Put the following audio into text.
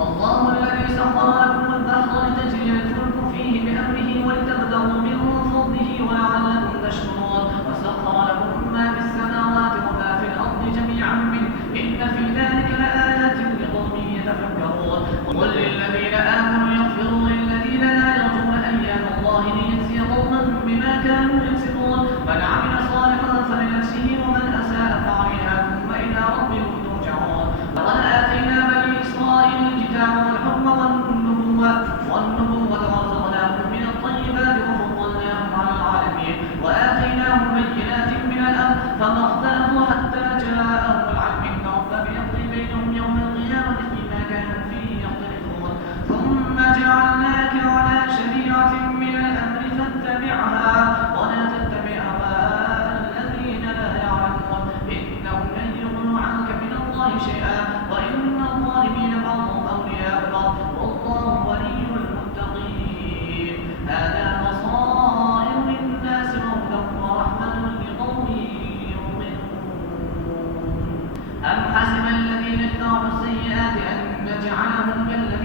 الله الذي سخر لكم البحر لتجري الفلك فيه بأمره ولتبتغوا من فضله ولعلكم تشكرون وسخر لكم ما في السماوات وما في الأرض جميعا منه إن في ذلك لآيات لقوم يتفكرون قل للذين آمنوا يغفروا للذين لا يرجون أيام الله ليجزي قوما بما كانوا يكسبون من عمل صالحا فلنفسه ومن أساء فعليها ثم إلى ربهم ترجعون لقد آتينا بني إسرائيل الكتاب والحكم والنبوة ورزقناهم من الطيبات وفضلناهم على العالمين وآتيناهم بينات من الأمر فما اختلفوا حتى جاءهم العلم إن ربك يقضي بينهم يوم القيامة فيما كانوا فيه يختلفون ثم جعلناك على شريعة من الأمر فاتبعها ولا تتبع أهواء الذين لا يعلمون إنهم لن يغنوا عنك من الله شيئا وإن الظالمين بعضهم أولياء بعض والله ولي المتقين هذا بصائر للناس وهدى ورحمة لقوم يؤمنون أم حسب الذين اجترحوا السيئات أن نجعلهم كالذين